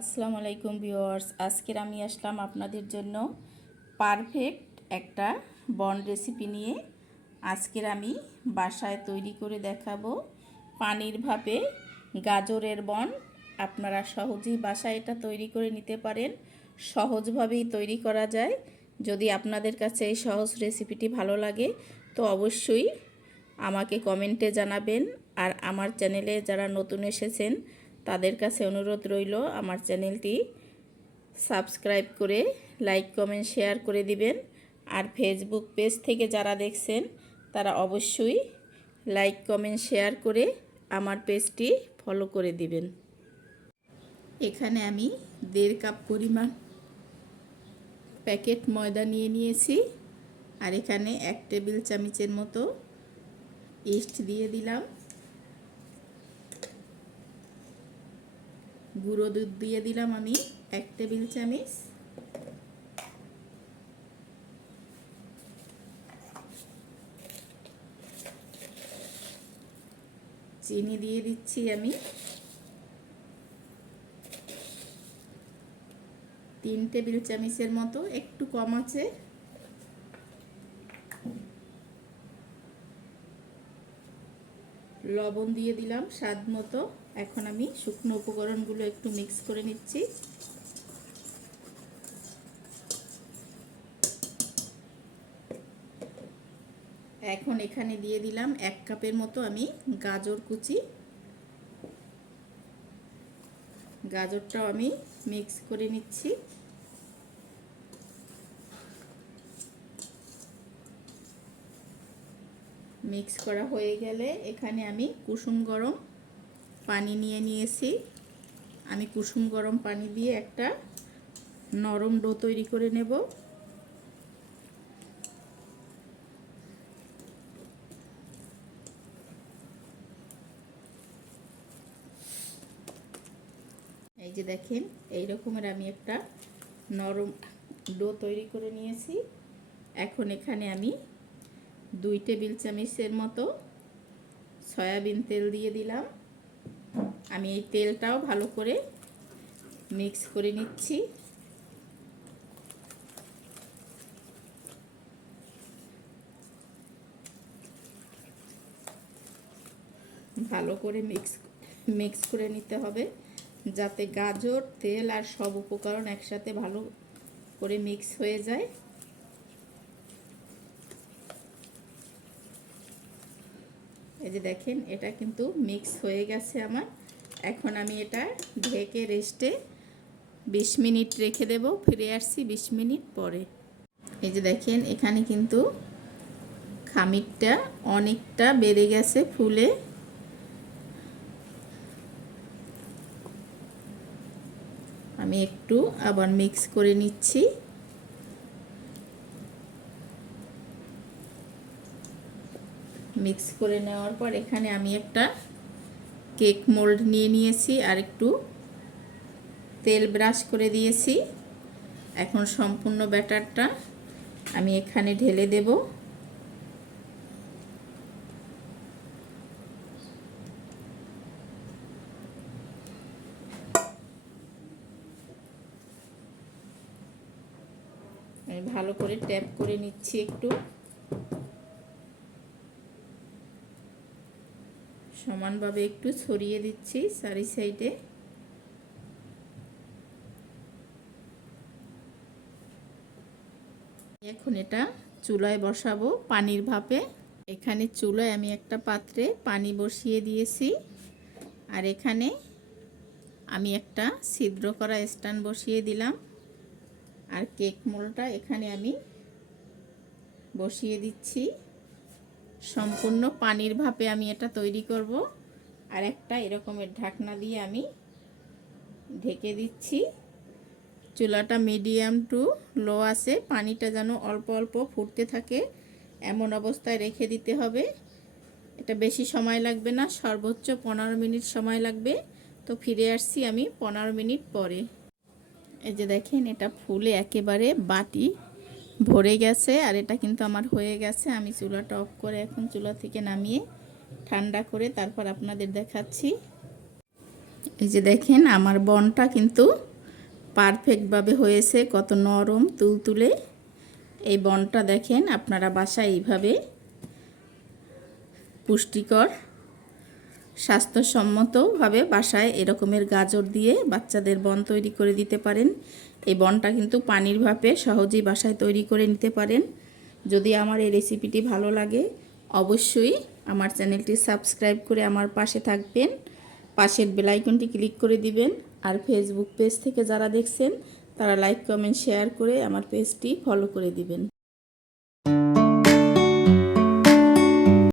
আসসালামু আলাইকুম ভিউয়ার্স, আজকের আমি আসলাম আপনাদের জন্য পারফেক্ট একটা বন রেসিপি নিয়ে। আজকের আমি বাসায় তৈরি করে দেখাবো পানির ভাপে গাজরের বন আপনারা সহজেই বাসায় এটা তৈরি করে নিতে পারেন, সহজভাবেই তৈরি করা যায়। যদি আপনাদের কাছে এই সহজ রেসিপিটি ভালো লাগে, তো অবশ্যই আমাকে কমেন্টে জানাবেন। আর আমার চ্যানেলে যারা নতুন এসেছেন তাদের কাছে অনুরোধ রইল আমার চ্যানেলটি সাবস্ক্রাইব করে লাইক, কমেন্ট, শেয়ার করে দিবেন। আর ফেসবুক পেজ থেকে যারা দেখছেন, তারা অবশ্যই লাইক, কমেন্ট, শেয়ার করে আমার পেজটি ফলো করে দিবেন। এখানে আমি দেড় কাপ পরিমাণ প্যাকেট ময়দা নিয়ে নিয়েছি। আর এখানে এক টেবিল চামচের মতো ইস্ট দিয়ে দিলাম। গুঁড়ো দুধ দিয়ে দিলাম আমি, এক টেবিল চামচ। চিনি দিয়ে দিচ্ছি আমি। তিন টেবিল চামচের মতো, একটু কম আছে। লবণ দিয়ে দিলাম স্বাদ মতো। এখন আমি শুকনো উপকরণগুলো একটু মিক্স করে নিচ্ছি। এখন এখানে দিয়ে দিলাম এক কাপের মতো আমি গাজর কুচি। গাজরটাও আমি মিক্স করে নিচ্ছি। মিক্স করা হয়ে গেলে এখানে আমি কুসুম গরম পানি নিয়ে নিয়েছি। আমি কুসুম গরম পানি দিয়ে একটা নরম ডো তৈরি করে নেব। এই যে দেখেন, এই রকমের আমি একটা নরম ডো তৈরি করে নিয়েছি। এখন এখানে আমি দুই টেবিল চামচের মতো সয়াবিন তেল দিয়ে দিলাম। আমি এই তেলটাও ভালো করে মিক্স করে নিচ্ছি। ভালো করে মিক্স মিক্স করে নিতে হবে যাতে গাজর, তেল আর সব উপকরণ একসাথে ভালো করে মিক্স হয়ে যায়। এই যে দেখেন, এটা কিন্তু মিক্স হয়ে গেছে আমার। এখন আমি এটা ঢেকে রেস্টে বিশ মিনিট রেখে দেব, ফিরে আসছি বিশ মিনিট পরে। এই যে দেখেন, এখানে কিন্তু খামিরটা অনেকটা বেড়ে গেছে ফুলে। আমি একটু আবার মিক্স করে নিচ্ছি। মিক্স করে নেওয়ার পর এখানে আমি একটা কেক মোল্ড নিয়ে নিয়েছি আর একটু তেল ব্রাশ করে দিয়েছি। এখন সম্পূর্ণ ব্যাটারটা আমি এখানে ঢেলে দেব। আমি ভালো করে ট্যাপ করে নিচ্ছি একটু। সমানভাবে একটু ছড়িয়ে দিচ্ছি চারি সাইডে। এখন এটা চুলায় বসাবো পানির ভাপে। এখানে চুলায় আমি একটা পাত্রে পানি বসিয়ে দিয়েছি। আর এখানে আমি একটা ছিদ্র করা স্ট্যান্ড বসিয়ে দিলাম। আর কেক মোলটা এখানে আমি বসিয়ে দিচ্ছি। সম্পূর্ণ পানির ভাপে আমি এটা তৈরি করব। আর একটা এরকমের ঢাকনা দিয়ে আমি ঢেকে দিচ্ছি। চুলাটা মিডিয়াম টু লো আছে। পানিটা যেন অল্প অল্প ফুটতে থাকে, এমন অবস্থায় রেখে দিতে হবে। এটা বেশি সময় লাগবে না, সর্বোচ্চ পনেরো মিনিট সময় লাগবে। তো ফিরে আসছি আমি পনেরো মিনিট পরে। এই যে দেখেন, এটা ফুলে একেবারে বাটি ভরে গেছে আর এটা কিন্তু আমার হয়ে গেছে। আমি চুলাটা অফ করে এখন চুলা থেকে নামিয়ে ঠান্ডা করে তারপর আপনাদের দেখাচ্ছি। এই যে দেখেন, আমার বনটা কিন্তু পারফেক্টভাবে হয়েছে, কত নরম তুলতুলে। এই বনটা দেখেন, আপনারা বাসায় এইভাবে পুষ্টিকর, স্বাস্থ্যসম্মতভাবে বাসায় এরকমের গাজর দিয়ে বাচ্চাদের বন তৈরি করে দিতে পারেন। এই বনটা কিন্তু পানির ভাপে সহজেই বাসায় তৈরি করে নিতে পারেন। যদি আমার এই রেসিপিটি ভালো লাগে, অবশ্যই আমার চ্যানেলটি সাবস্ক্রাইব করে আমার পাশে থাকবেন। পাশের বেলাইকনটি ক্লিক করে দিবেন। আর ফেসবুক পেজ থেকে যারা দেখছেন, তারা লাইক কমেন্ট শেয়ার করে আমার পেজটি ফলো করে দিবেন।